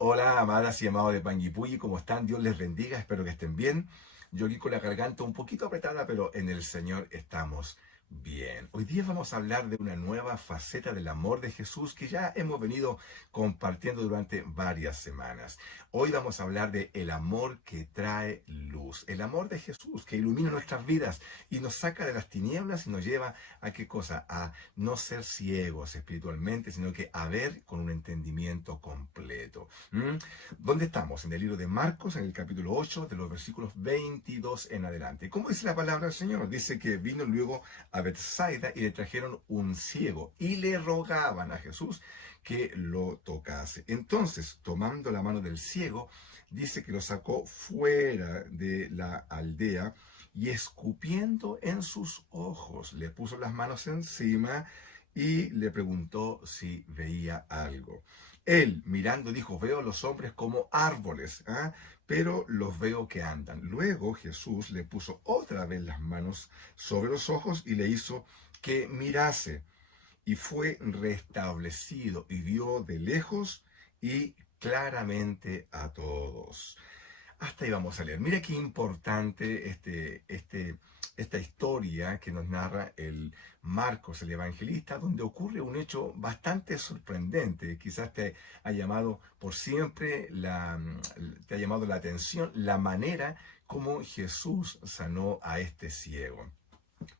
Hola, amadas y amados de Panguipulli, ¿cómo están? Dios les bendiga, espero que estén bien. Yo aquí con la garganta un poquito apretada, pero en el Señor estamos bien. Hoy día vamos a hablar de una nueva faceta del amor de Jesús que ya hemos venido compartiendo durante varias semanas. Hoy vamos a hablar de el amor que trae luz, el amor de Jesús que ilumina nuestras vidas y nos saca de las tinieblas y nos lleva a qué cosa, a no ser ciegos espiritualmente, sino que a ver con un entendimiento completo. ¿Dónde estamos? En el libro de Marcos, en el capítulo 8, de los versículos 22 en adelante. ¿Cómo dice la palabra del Señor? Dice que vino luego a Bethsaida y le trajeron un ciego y le rogaban a Jesús que lo tocase. Entonces, tomando la mano del ciego, dice que lo sacó fuera de la aldea y escupiendo en sus ojos, le puso las manos encima y le preguntó si veía algo. Él, mirando, dijo: veo a los hombres como árboles, pero los veo que andan. Luego Jesús le puso otra vez las manos sobre los ojos y le hizo que mirase. Y fue restablecido y vio de lejos y claramente a todos. Hasta ahí vamos a leer. Mira qué importante esta historia que nos narra el Marcos, el evangelista, donde ocurre un hecho bastante sorprendente. Quizás te ha llamado por siempre te ha llamado la atención la manera como Jesús sanó a este ciego.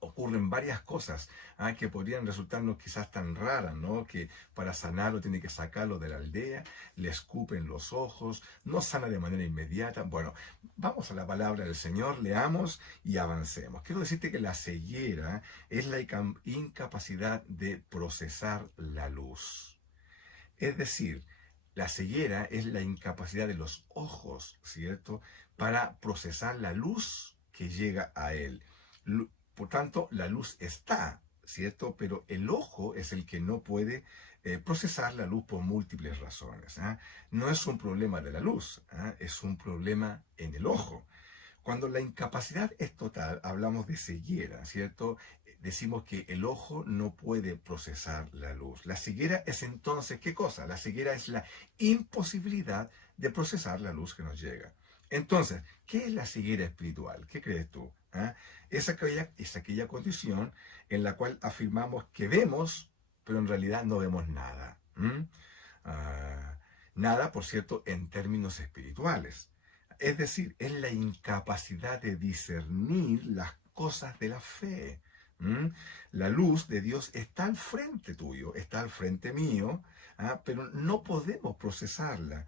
Ocurren varias cosas que podrían resultarnos quizás tan raras, ¿no? Que para sanarlo tiene que sacarlo de la aldea, le escupen los ojos, no sana de manera inmediata. Bueno, vamos a la palabra del Señor, leamos y avancemos. Quiero decirte que la ceguera es la incapacidad de procesar la luz. Es decir, la ceguera es la incapacidad de los ojos, ¿cierto?, para procesar la luz que llega a él. Por tanto, la luz está, ¿cierto? Pero el ojo es el que no puede procesar la luz por múltiples razones. No es un problema de la luz, es un problema en el ojo. Cuando la incapacidad es total, hablamos de ceguera, ¿cierto? Decimos que el ojo no puede procesar la luz. La ceguera es entonces, ¿qué cosa? La ceguera es la imposibilidad de procesar la luz que nos llega. Entonces, ¿qué es la ceguera espiritual? ¿Qué crees tú? Es aquella condición en la cual afirmamos que vemos, pero en realidad no vemos nada. Ah, Nada, por cierto, en términos espirituales. Es decir, es la incapacidad de discernir las cosas de la fe. ¿Mm? La luz de Dios está al frente tuyo, está al frente mío, pero no podemos procesarla.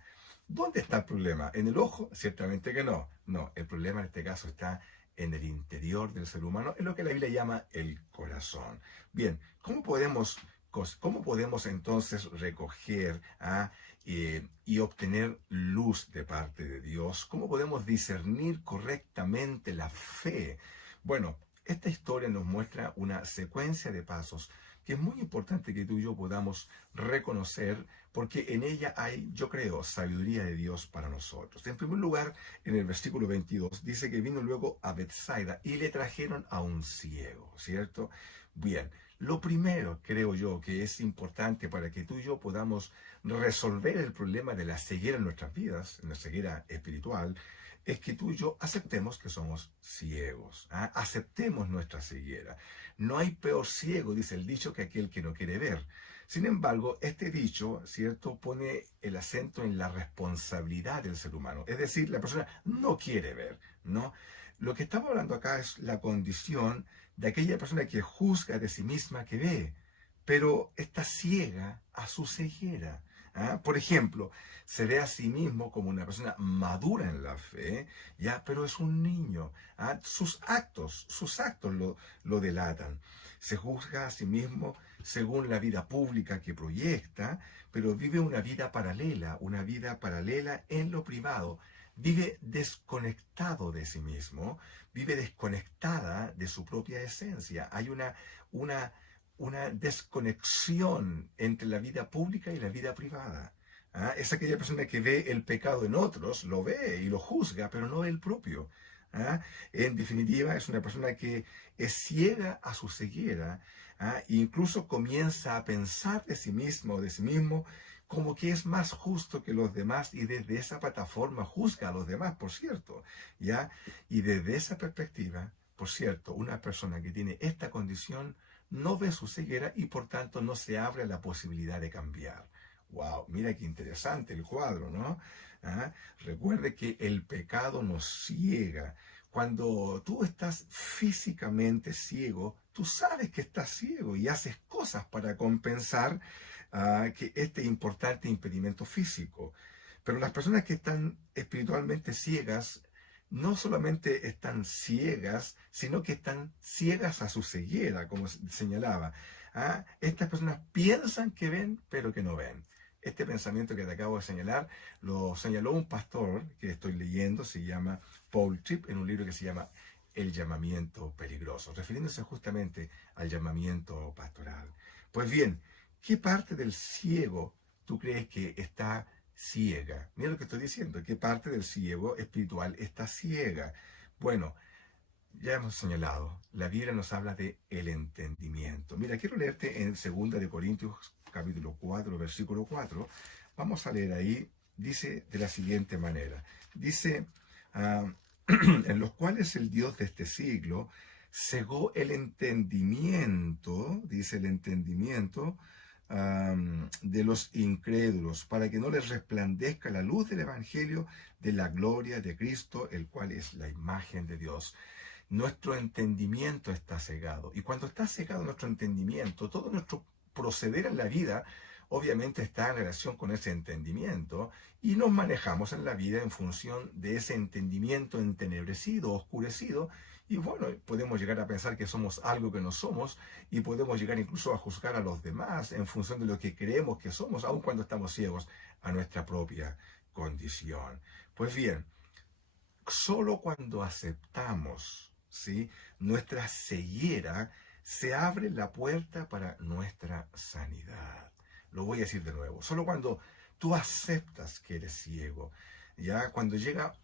¿Dónde está el problema? ¿En el ojo? Ciertamente que no. No, el problema en este caso está en el interior del ser humano, en lo que la Biblia llama el corazón. Bien, ¿cómo podemos entonces recoger y obtener luz de parte de Dios? ¿Cómo podemos discernir correctamente la fe? Bueno, esta historia nos muestra una secuencia de pasos que es muy importante que tú y yo podamos reconocer, porque en ella hay, yo creo, sabiduría de Dios para nosotros. En primer lugar, en el versículo 22 dice que vino luego a Bethsaida y le trajeron a un ciego, ¿cierto? Bien, lo primero, creo yo, que es importante para que tú y yo podamos resolver el problema de la ceguera en nuestras vidas, en la ceguera espiritual, es que tú y yo aceptemos que somos ciegos. Aceptemos nuestra ceguera. No hay peor ciego, dice el dicho, que aquel que no quiere ver. Sin embargo, este dicho, ¿cierto?, pone el acento en la responsabilidad del ser humano. Es decir, la persona no quiere ver, ¿no? Lo que estamos hablando acá es la condición de aquella persona que juzga de sí misma que ve, pero está ciega a su ceguera. Por ejemplo, se ve a sí mismo como una persona madura en la fe, ya, pero es un niño. Sus actos lo delatan. Se juzga a sí mismo según la vida pública que proyecta, pero vive una vida paralela en lo privado. Vive desconectado de sí mismo, vive desconectada de su propia esencia. Hay una, una desconexión entre la vida pública y la vida privada. Es aquella persona que ve el pecado en otros, lo ve y lo juzga, pero no el propio. En definitiva, es una persona que es ciega a su ceguera, e incluso comienza a pensar de sí mismo como que es más justo que los demás y desde esa plataforma juzga a los demás, por cierto, ¿ya? Y desde esa perspectiva, por cierto, una persona que tiene esta condición no ve su ceguera y por tanto no se abre a la posibilidad de cambiar. Wow, mira qué interesante el cuadro, ¿no? ¿Ah? Recuerde que el pecado nos ciega. Cuando tú estás físicamente ciego, tú sabes que estás ciego y haces cosas para compensar que este importante impedimento físico. Pero las personas que están espiritualmente ciegas, no solamente están ciegas, sino que están ciegas a su ceguera, como señalaba. Estas personas piensan que ven, pero que no ven. Este pensamiento que te acabo de señalar lo señaló un pastor que estoy leyendo, se llama Paul Tripp, en un libro que se llama El llamamiento peligroso, refiriéndose justamente al llamamiento pastoral. Pues bien, ¿qué parte del ciego tú crees que está ciega? Mira lo que estoy diciendo, ¿qué parte del ciego espiritual está ciega? Bueno, ya hemos señalado, la Biblia nos habla de el entendimiento. Mira, quiero leerte en 2 Corintios capítulo 4, versículo 4. Vamos a leer ahí, dice de la siguiente manera. Dice, en los cuales el Dios de este siglo cegó el entendimiento, dice el entendimiento, de los incrédulos, para que no les resplandezca la luz del Evangelio de la gloria de Cristo, el cual es la imagen de Dios. Nuestro entendimiento está cegado. Y cuando está cegado nuestro entendimiento, todo nuestro proceder en la vida obviamente está en relación con ese entendimiento y nos manejamos en la vida en función de ese entendimiento entenebrecido, oscurecido. Y bueno, podemos llegar a pensar que somos algo que no somos y podemos llegar incluso a juzgar a los demás en función de lo que creemos que somos, aun cuando estamos ciegos a nuestra propia condición. Pues bien, solo cuando aceptamos, ¿sí?, nuestra ceguera, se abre la puerta para nuestra sanidad. Lo voy a decir de nuevo. Solo cuando tú aceptas que eres ciego, ya cuando llega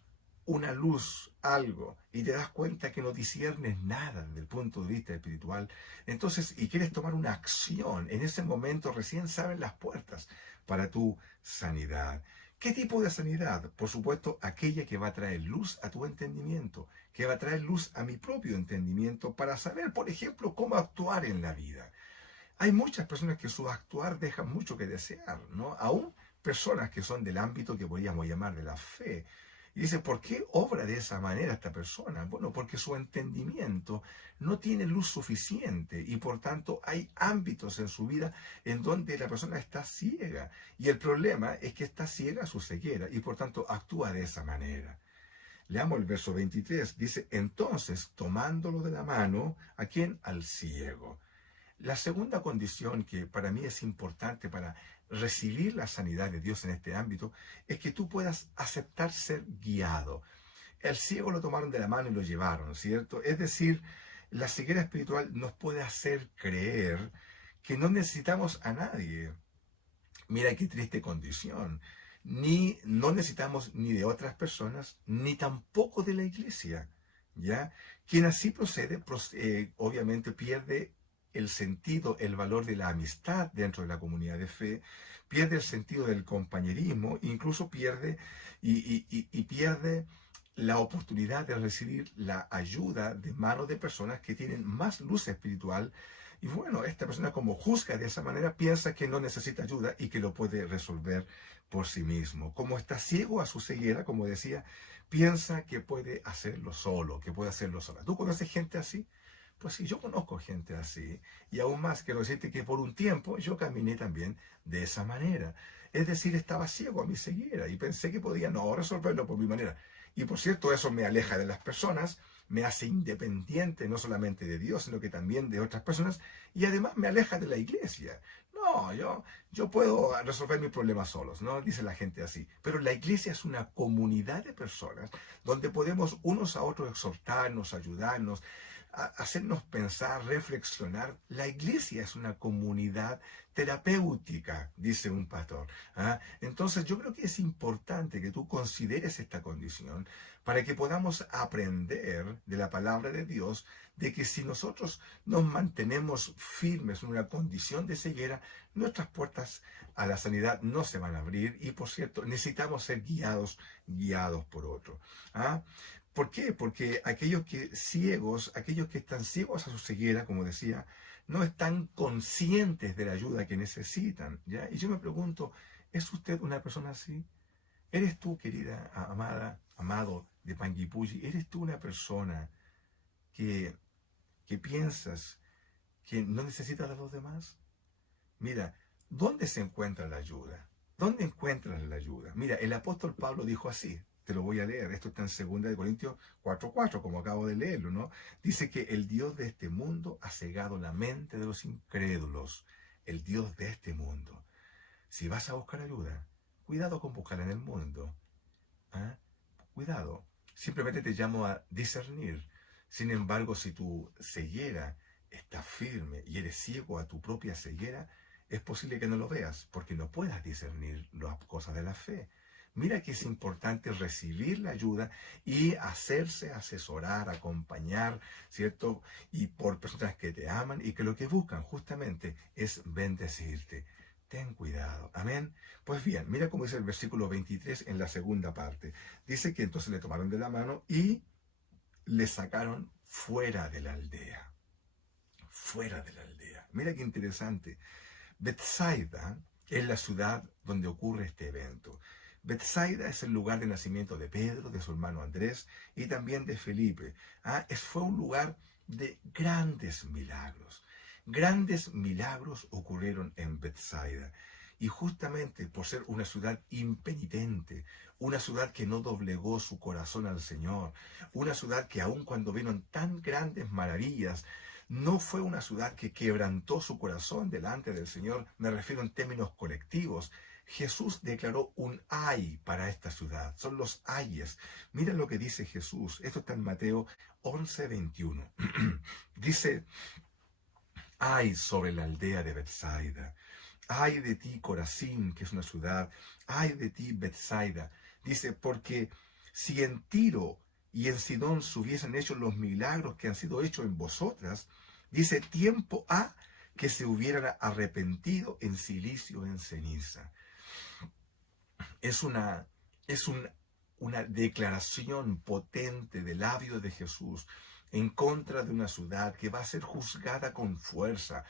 una luz, algo, y te das cuenta que no disiernes nada desde el punto de vista espiritual, entonces, y quieres tomar una acción, en ese momento recién se abren las puertas para tu sanidad. ¿Qué tipo de sanidad? Por supuesto, aquella que va a traer luz a tu entendimiento, que va a traer luz a mi propio entendimiento para saber, por ejemplo, cómo actuar en la vida. Hay muchas personas que su actuar deja mucho que desear, ¿no? Aún personas que son del ámbito que podríamos llamar de la fe. Y dice, ¿por qué obra de esa manera esta persona? Bueno, porque su entendimiento no tiene luz suficiente y por tanto hay ámbitos en su vida en donde la persona está ciega. Y el problema es que está ciega a su ceguera y por tanto actúa de esa manera. Leamos el verso 23. Dice, entonces, tomándolo de la mano, ¿a quién? Al ciego. La segunda condición que para mí es importante para recibir la sanidad de Dios en este ámbito es que tú puedas aceptar ser guiado. El ciego lo tomaron de la mano y lo llevaron, ¿cierto? Es decir, la ceguera espiritual nos puede hacer creer que no necesitamos a nadie. Mira qué triste condición. No necesitamos ni de otras personas, ni tampoco de la iglesia, ¿ya? Quien así procede, obviamente pierde el sentido, el valor de la amistad dentro de la comunidad de fe, pierde el sentido del compañerismo, incluso pierde y pierde la oportunidad de recibir la ayuda de manos de personas que tienen más luz espiritual. Y bueno, esta persona, como juzga de esa manera, piensa que no necesita ayuda y que lo puede resolver por sí mismo. Como está ciego a su ceguera, como decía, piensa que puede hacerlo solo, que puede hacerlo sola. ¿Tú conoces gente así? Pues sí, yo conozco gente así. Y aún más, quiero decirte que por un tiempo yo caminé también de esa manera. Es decir, estaba ciego a mi ceguera y pensé que podía no resolverlo por mi manera. Y por cierto, eso me aleja de las personas, me hace independiente no solamente de Dios, sino que también de otras personas, y además me aleja de la iglesia. No, yo puedo resolver mis problemas solos, ¿no? Dice la gente así. Pero la iglesia es una comunidad de personas donde podemos unos a otros exhortarnos, ayudarnos, hacernos pensar, reflexionar. La iglesia es una comunidad terapéutica, dice un pastor. ¿Ah? Entonces yo creo que es importante que tú consideres esta condición para que podamos aprender de la palabra de Dios, de que si nosotros nos mantenemos firmes en una condición de ceguera, nuestras puertas a la sanidad no se van a abrir y, por cierto, necesitamos ser guiados por otro. ¿Ah? ¿Por qué? Porque aquellos que están ciegos a su ceguera, como decía, no están conscientes de la ayuda que necesitan, ¿ya? Y yo me pregunto, ¿es usted una persona así? ¿Eres tú, querida, amada, amado de Panguipulli, eres tú una persona que, que piensas que no necesitas de los demás? Mira, ¿dónde se encuentra la ayuda? ¿Dónde encuentras la ayuda? Mira, el apóstol Pablo dijo así, te lo voy a leer, esto está en 2 Corintios 4:4, como acabo de leerlo, ¿no? Dice que el Dios de este mundo ha cegado la mente de los incrédulos, el Dios de este mundo. Si vas a buscar ayuda, cuidado con buscarla en el mundo. ¿Ah? Cuidado, simplemente te llamo a discernir. Sin embargo, si tu ceguera está firme y eres ciego a tu propia ceguera, es posible que no lo veas porque no puedas discernir las cosas de la fe. Mira que es importante recibir la ayuda y hacerse asesorar, acompañar, ¿cierto? Y por personas que te aman y que lo que buscan justamente es bendecirte. Ten cuidado. Amén. Pues bien, mira cómo dice el versículo 23 en la segunda parte. Dice que entonces le tomaron de la mano y le sacaron fuera de la aldea. Fuera de la aldea. Mira qué interesante. Bethsaida es la ciudad donde ocurre este evento. Bethsaida es el lugar de nacimiento de Pedro, de su hermano Andrés y también de Felipe. Fue un lugar de grandes milagros. Grandes milagros ocurrieron en Bethsaida. Y justamente por ser una ciudad impenitente, una ciudad que no doblegó su corazón al Señor, una ciudad que aun cuando vieron tan grandes maravillas, no fue una ciudad que quebrantó su corazón delante del Señor, me refiero en términos colectivos. Jesús declaró un ay para esta ciudad, son los ayes. Mira lo que dice Jesús, esto está en Mateo 11:21. Dice, ay sobre la aldea de Bethsaida, ay de ti Corazín, que es una ciudad, ay de ti Bethsaida. Dice, porque si en Tiro y en Sidón se hubiesen hecho los milagros que han sido hechos en vosotras, dice, tiempo ha que se hubieran arrepentido en cilicio, en ceniza. Es una declaración potente de labios de Jesús en contra de una ciudad que va a ser juzgada con fuerza,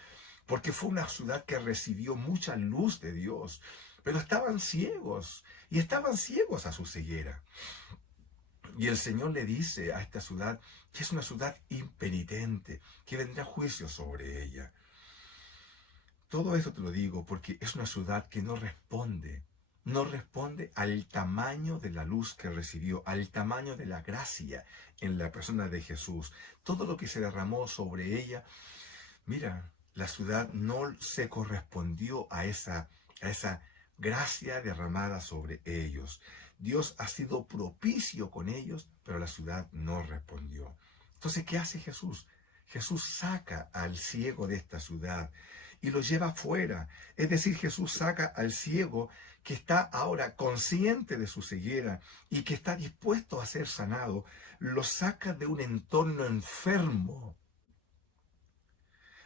porque fue una ciudad que recibió mucha luz de Dios, pero estaban ciegos, y estaban ciegos a su ceguera. Y el Señor le dice a esta ciudad que es una ciudad impenitente, que vendrá juicio sobre ella. Todo eso te lo digo porque es una ciudad que no responde al tamaño de la luz que recibió, al tamaño de la gracia en la persona de Jesús. Todo lo que se derramó sobre ella, mira, la ciudad no se correspondió a esa gracia derramada sobre ellos. Dios ha sido propicio con ellos, pero la ciudad no respondió. Entonces, ¿qué hace Jesús? Jesús saca al ciego de esta ciudad y lo lleva afuera. Es decir, Jesús saca al ciego que está ahora consciente de su ceguera y que está dispuesto a ser sanado. Lo saca de un entorno enfermo.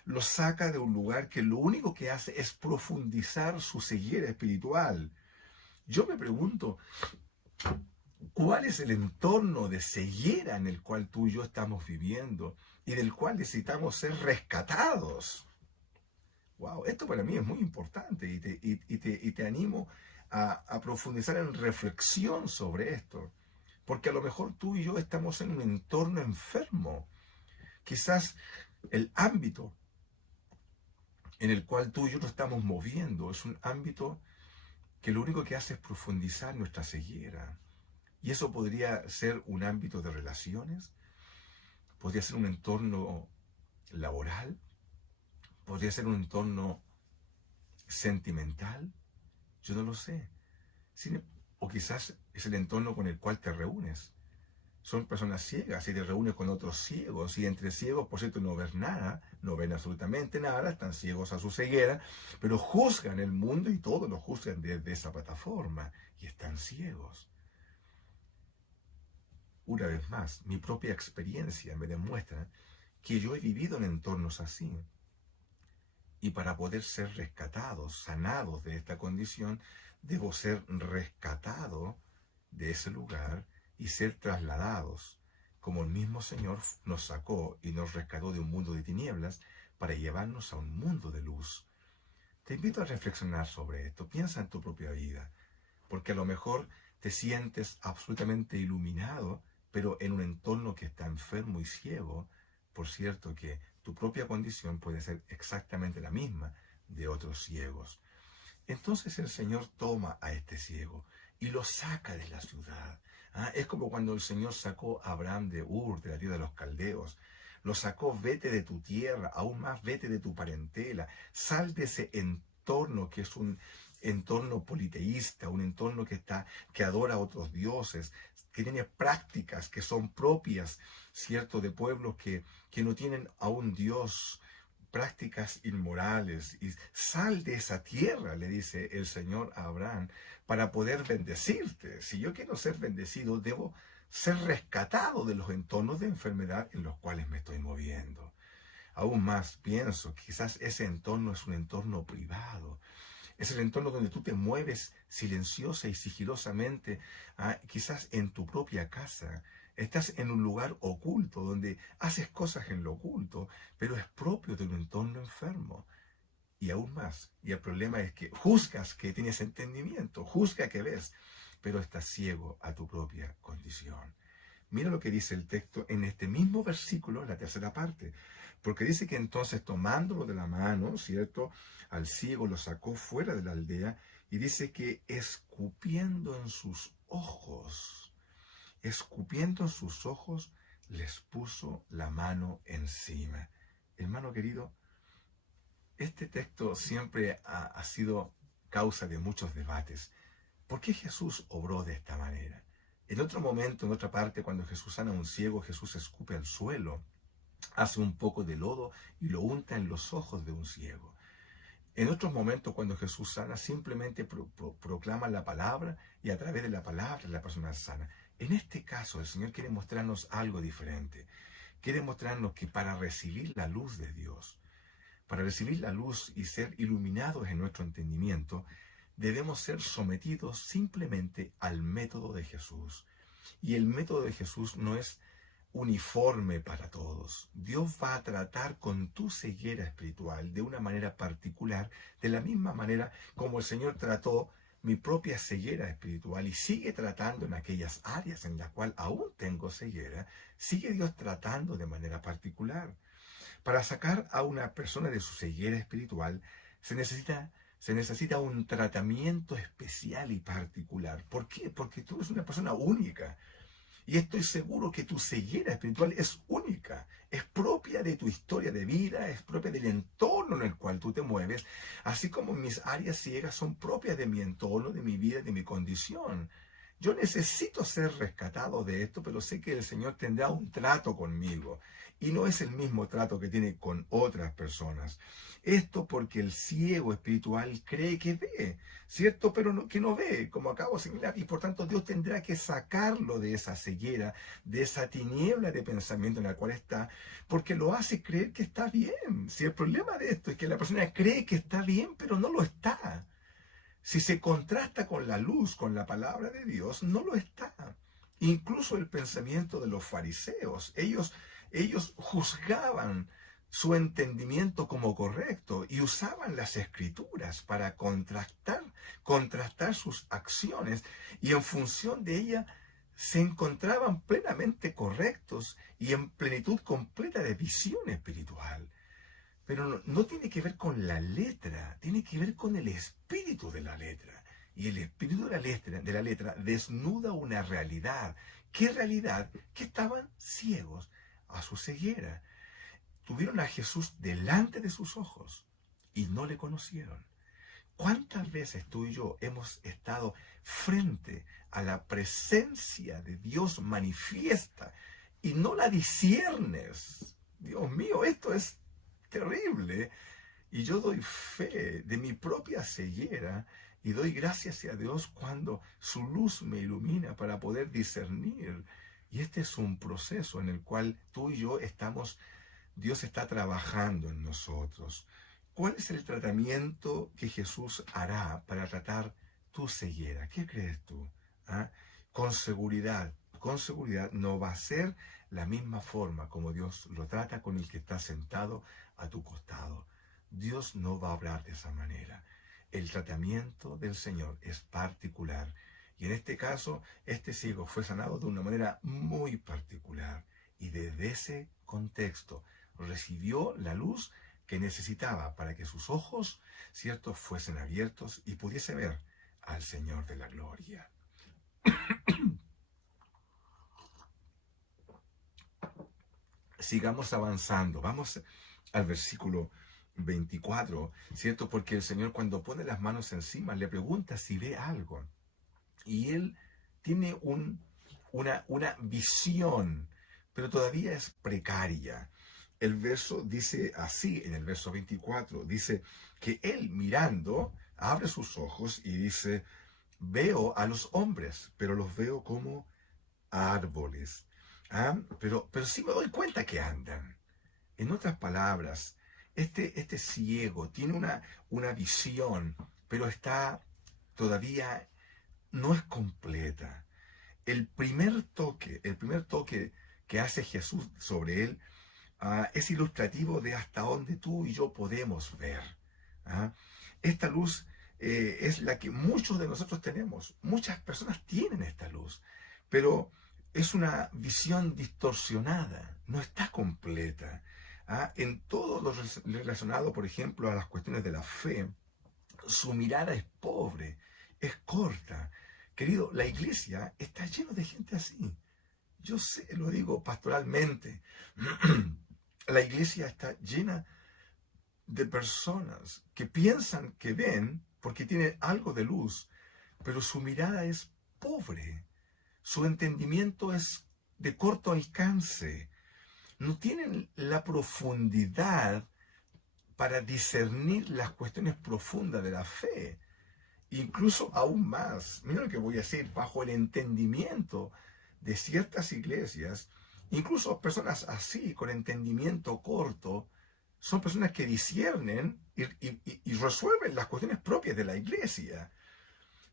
Lo saca de un lugar que lo único que hace es profundizar su ceguera espiritual. Yo me pregunto, ¿cuál es el entorno de ceguera en el cual tú y yo estamos viviendo y del cual necesitamos ser rescatados? Wow, esto para mí es muy importante y te animo a profundizar en reflexión sobre esto, porque a lo mejor tú y yo estamos en un entorno enfermo. Quizás el ámbito en el cual tú y yo nos estamos moviendo es un ámbito que lo único que hace es profundizar nuestra ceguera. Y eso podría ser un ámbito de relaciones, podría ser un entorno laboral, podría ser un entorno sentimental, yo no lo sé. O quizás es el entorno con el cual te reúnes. Son personas ciegas y te reúnes con otros ciegos. Y entre ciegos, por cierto, no ven nada, no ven absolutamente nada, están ciegos a su ceguera, pero juzgan el mundo y todos lo juzgan desde esa plataforma y están ciegos. Una vez más, mi propia experiencia me demuestra que yo he vivido en entornos así. Y para poder ser rescatados, sanados de esta condición, debo ser rescatado de ese lugar y ser trasladados, como el mismo Señor nos sacó y nos rescató de un mundo de tinieblas para llevarnos a un mundo de luz. Te invito a reflexionar sobre esto. Piensa en tu propia vida, porque a lo mejor te sientes absolutamente iluminado, pero en un entorno que está enfermo y ciego. Por cierto que tu propia condición puede ser exactamente la misma de otros ciegos. Entonces el Señor toma a este ciego y lo saca de la ciudad. Es como cuando el Señor sacó a Abraham de Ur, de la tierra de los caldeos. Lo sacó: vete de tu tierra, aún más vete de tu parentela, sal de ese entorno que es un entorno politeísta, un entorno que adora a otros dioses, que tiene prácticas que son propias, cierto, de pueblos que no tienen a un Dios, prácticas inmorales. Y sal de esa tierra, le dice el Señor a Abraham, para poder bendecirte. Si yo quiero ser bendecido, debo ser rescatado de los entornos de enfermedad en los cuales me estoy moviendo. Aún más pienso, quizás ese entorno es un entorno privado. Es el entorno donde tú te mueves silenciosa y sigilosamente, quizás en tu propia casa. Estás en un lugar oculto, donde haces cosas en lo oculto, pero es propio de un entorno enfermo. Y aún más, y el problema es que juzgas que tienes entendimiento, juzga que ves, pero estás ciego a tu propia condición. Mira lo que dice el texto en este mismo versículo, en la tercera parte. Porque dice que entonces, tomándolo de la mano, ¿cierto?, al ciego lo sacó fuera de la aldea y dice que escupiendo en sus ojos, les puso la mano encima. Hermano querido, este texto siempre ha sido causa de muchos debates. ¿Por qué Jesús obró de esta manera? En otro momento, en otra parte, cuando Jesús sana a un ciego, Jesús escupe al suelo, hace un poco de lodo y lo unta en los ojos de un ciego. En otros momentos, cuando Jesús sana, simplemente proclama la palabra y a través de la palabra la persona sana. En este caso, el Señor quiere mostrarnos algo diferente. Quiere mostrarnos que para recibir la luz de Dios, para recibir la luz y ser iluminados en nuestro entendimiento, debemos ser sometidos simplemente al método de Jesús. Y el método de Jesús no es uniforme para todos. Dios va a tratar con tu ceguera espiritual de una manera particular, de la misma manera como el Señor trató mi propia ceguera espiritual y sigue tratando en aquellas áreas en las cuales aún tengo ceguera, sigue Dios tratando de manera particular. Para sacar a una persona de su ceguera espiritual se necesita un tratamiento especial y particular. ¿Por qué? Porque tú eres una persona única. Y estoy seguro que tu ceguera espiritual es única, es propia de tu historia de vida, es propia del entorno en el cual tú te mueves, así como mis áreas ciegas son propias de mi entorno, de mi vida, de mi condición. Yo necesito ser rescatado de esto, pero sé que el Señor tendrá un trato conmigo. Y no es el mismo trato que tiene con otras personas. Esto porque el ciego espiritual cree que ve, ¿cierto? Pero que no ve, como acabo de señalar. Y por tanto Dios tendrá que sacarlo de esa ceguera, de esa tiniebla de pensamiento en la cual está, porque lo hace creer que está bien. Si el problema de esto es que la persona cree que está bien, pero no lo está. Si se contrasta con la luz, con la palabra de Dios, no lo está. Incluso el pensamiento de los fariseos, ellos juzgaban su entendimiento como correcto y usaban las escrituras para contrastar sus acciones y en función de ella se encontraban plenamente correctos y en plenitud completa de visión espiritual. Pero no tiene que ver con la letra, tiene que ver con el espíritu de la letra. Y el espíritu de la letra desnuda una realidad. ¿Qué realidad? Que estaban ciegos a su ceguera. Tuvieron a Jesús delante de sus ojos y no le conocieron. ¿Cuántas veces tú y yo hemos estado frente a la presencia de Dios manifiesta y no la disiernes? Dios mío, esto es terrible. Y yo doy fe de mi propia ceguera y doy gracias a Dios cuando su luz me ilumina para poder discernir. Y este es un proceso en el cual tú y yo estamos, Dios está trabajando en nosotros. ¿Cuál es el tratamiento que Jesús hará para tratar tu ceguera? ¿Qué crees tú? ¿Ah? Con seguridad no va a ser la misma forma como Dios lo trata con el que está sentado a tu costado. Dios no va a obrar de esa manera. El tratamiento del Señor es particular. Y en este caso, este ciego fue sanado de una manera muy particular. Y desde ese contexto recibió la luz que necesitaba para que sus ojos, cierto, fuesen abiertos y pudiese ver al Señor de la gloria. Sigamos avanzando. Vamos al versículo 24, ¿cierto? Porque el Señor cuando pone las manos encima le pregunta si ve algo. Y él tiene una visión, pero todavía es precaria. El verso dice así, en el verso 24, dice que él mirando abre sus ojos y dice, veo a los hombres, pero los veo como árboles. Pero sí me doy cuenta que andan. En otras palabras, este ciego tiene una visión, pero está todavía no es completa. El primer toque que hace Jesús sobre él es ilustrativo de hasta dónde tú y yo podemos ver. ¿Ah? Esta luz es la que muchos de nosotros tenemos. Muchas personas tienen esta luz, pero es una visión distorsionada, no está completa. En todo lo relacionado, por ejemplo, a las cuestiones de la fe, su mirada es pobre, es corta. Querido, la iglesia está llena de gente así. Yo sé, lo digo pastoralmente. La iglesia está llena de personas que piensan que ven porque tienen algo de luz, pero su mirada es pobre. Su entendimiento es de corto alcance. No tienen la profundidad para discernir las cuestiones profundas de la fe. Incluso aún más, mira lo que voy a decir, bajo el entendimiento de ciertas iglesias, incluso personas así, con entendimiento corto, son personas que disciernen y resuelven las cuestiones propias de la iglesia.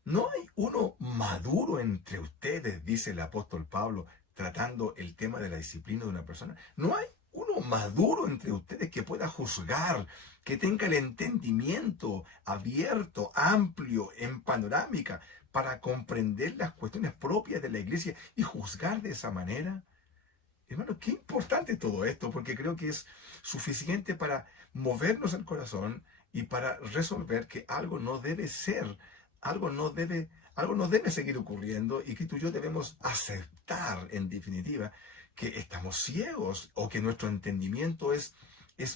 No hay uno maduro entre ustedes, dice el apóstol Pablo, tratando el tema de la disciplina de una persona. No hay uno maduro entre ustedes que pueda juzgar, que tenga el entendimiento abierto, amplio, en panorámica, para comprender las cuestiones propias de la iglesia y juzgar de esa manera. Hermano, qué importante todo esto, porque creo que es suficiente para movernos el corazón y para resolver que algo no debe ser, algo no debe seguir ocurriendo y que tú y yo debemos aceptar, en definitiva, que estamos ciegos o que nuestro entendimiento es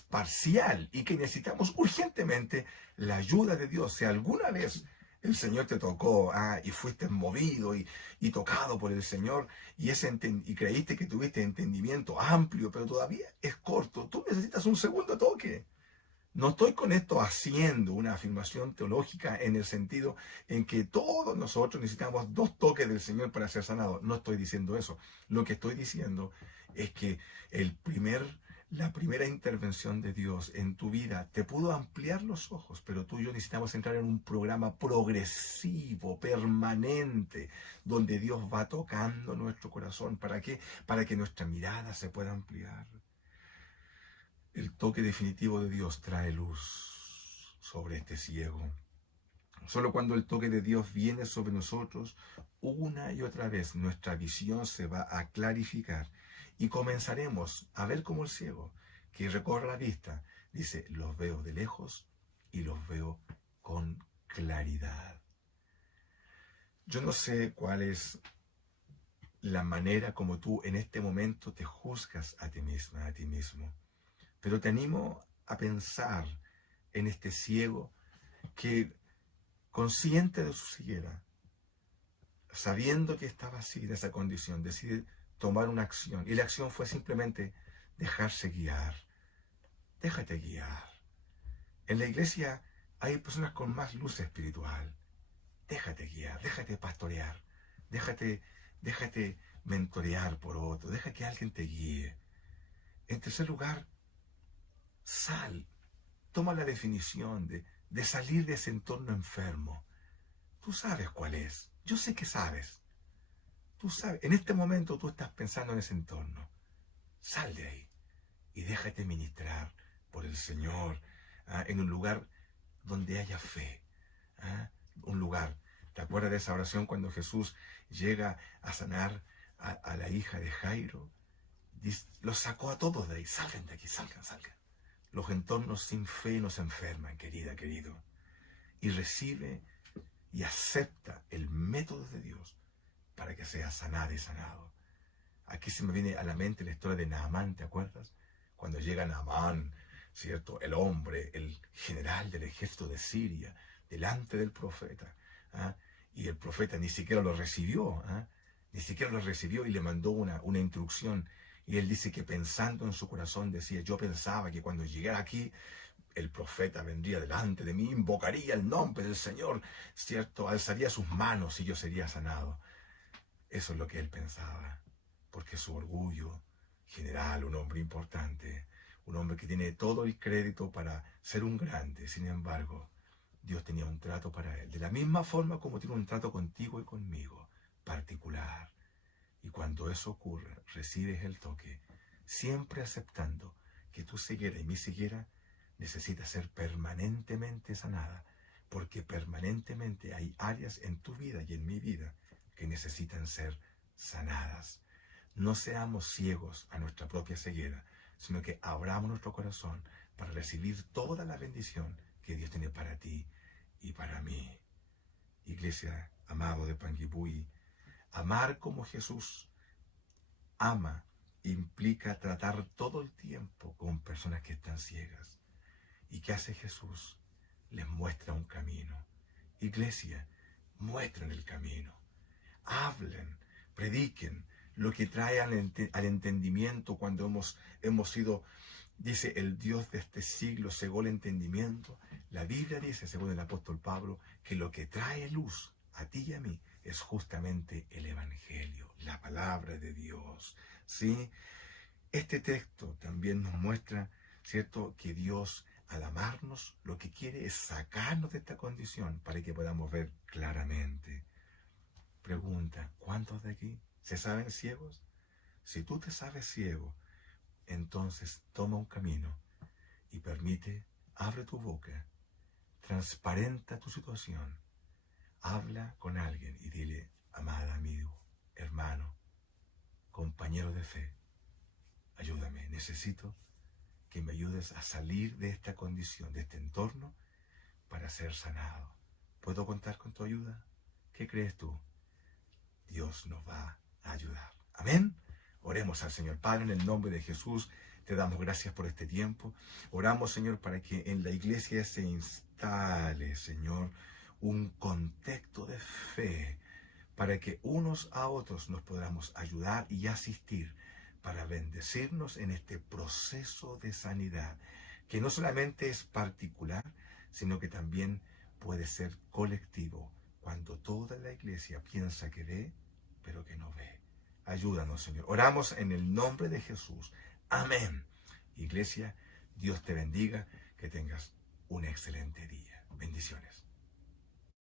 parcial y que necesitamos urgentemente la ayuda de Dios. Si alguna vez el Señor te tocó y fuiste movido y tocado por el Señor y creíste que tuviste entendimiento amplio, pero todavía es corto, tú necesitas un segundo toque. No estoy con esto haciendo una afirmación teológica en el sentido en que todos nosotros necesitamos 2 toques del Señor para ser sanados. No estoy diciendo eso. Lo que estoy diciendo es que la primera intervención de Dios en tu vida te pudo ampliar los ojos, pero tú y yo necesitamos entrar en un programa progresivo, permanente, donde Dios va tocando nuestro corazón. ¿Para qué? Para que nuestra mirada se pueda ampliar. El toque definitivo de Dios trae luz sobre este ciego. Solo cuando el toque de Dios viene sobre nosotros, una y otra vez nuestra visión se va a clarificar y comenzaremos a ver como el ciego, que recorre la vista, dice, los veo de lejos y los veo con claridad. Yo no sé cuál es la manera como tú en este momento te juzgas a ti misma, a ti mismo. Pero te animo a pensar en este ciego que consciente de su ceguera, sabiendo que estaba así, en esa condición, decide tomar una acción. Y la acción fue simplemente dejarse guiar. Déjate guiar. En la iglesia hay personas con más luz espiritual. Déjate guiar, déjate pastorear, déjate mentorear por otro, deja que alguien te guíe. En tercer lugar, sal, toma la definición de salir de ese entorno enfermo. Tú sabes cuál es, yo sé que sabes. Tú sabes, en este momento tú estás pensando en ese entorno. Sal de ahí y déjate ministrar por el Señor, en un lugar donde haya fe. Un lugar. ¿Te acuerdas de esa oración cuando Jesús llega a sanar a la hija de Jairo? Los sacó a todos de ahí. Salgan de aquí, salgan. Los entornos sin fe nos enferman, querida, querido. Y recibe y acepta el método de Dios para que sea sanada y sanado. Aquí se me viene a la mente la historia de Naamán, ¿te acuerdas? Cuando llega Naamán, ¿cierto? El hombre, el general del ejército de Siria, delante del profeta. Y el profeta ni siquiera lo recibió. Ni siquiera lo recibió y le mandó una instrucción. Y él dice que pensando en su corazón decía, yo pensaba que cuando llegara aquí, el profeta vendría delante de mí, invocaría el nombre del Señor, ¿cierto? Alzaría sus manos y yo sería sanado. Eso es lo que él pensaba, porque su orgullo general, un hombre importante, un hombre que tiene todo el crédito para ser un grande, sin embargo, Dios tenía un trato para él, de la misma forma como tiene un trato contigo y conmigo, particular. Y cuando eso ocurre, recibes el toque, siempre aceptando que tu ceguera y mi ceguera necesita ser permanentemente sanada, porque permanentemente hay áreas en tu vida y en mi vida que necesitan ser sanadas. No seamos ciegos a nuestra propia ceguera, sino que abramos nuestro corazón para recibir toda la bendición que Dios tiene para ti y para mí. Iglesia, amado de Panguipulli, amar como Jesús ama implica tratar todo el tiempo con personas que están ciegas. ¿Y qué hace Jesús? Les muestra un camino. Iglesia, muestren el camino. Hablen, prediquen lo que trae al entendimiento cuando hemos sido, dice, el Dios de este siglo cegó el entendimiento. La Biblia dice, según el apóstol Pablo, que lo que trae luz a ti y a mí es justamente el Evangelio, la palabra de Dios. ¿Sí? Este texto también nos muestra, ¿cierto?, que Dios, al amarnos, lo que quiere es sacarnos de esta condición para que podamos ver claramente. Pregunta, ¿cuántos de aquí se saben ciegos? Si tú te sabes ciego, entonces toma un camino y permite, abre tu boca, transparenta tu situación, habla con alguien y dile, amada amigo, hermano, compañero de fe, ayúdame, necesito que me ayudes a salir de esta condición, de este entorno, para ser sanado. ¿Puedo contar con tu ayuda? ¿Qué crees tú? Dios nos va a ayudar. Amén. Oremos al Señor. Padre, en el nombre de Jesús, te damos gracias por este tiempo. Oramos, Señor, para que en la iglesia se instale, Señor, un contexto de fe, para que unos a otros nos podamos ayudar y asistir para bendecirnos en este proceso de sanidad, que no solamente es particular, sino que también puede ser colectivo, cuando toda la iglesia piensa que ve, pero que no ve. Ayúdanos, Señor. Oramos en el nombre de Jesús. Amén. Iglesia, Dios te bendiga, que tengas un excelente día. Bendiciones.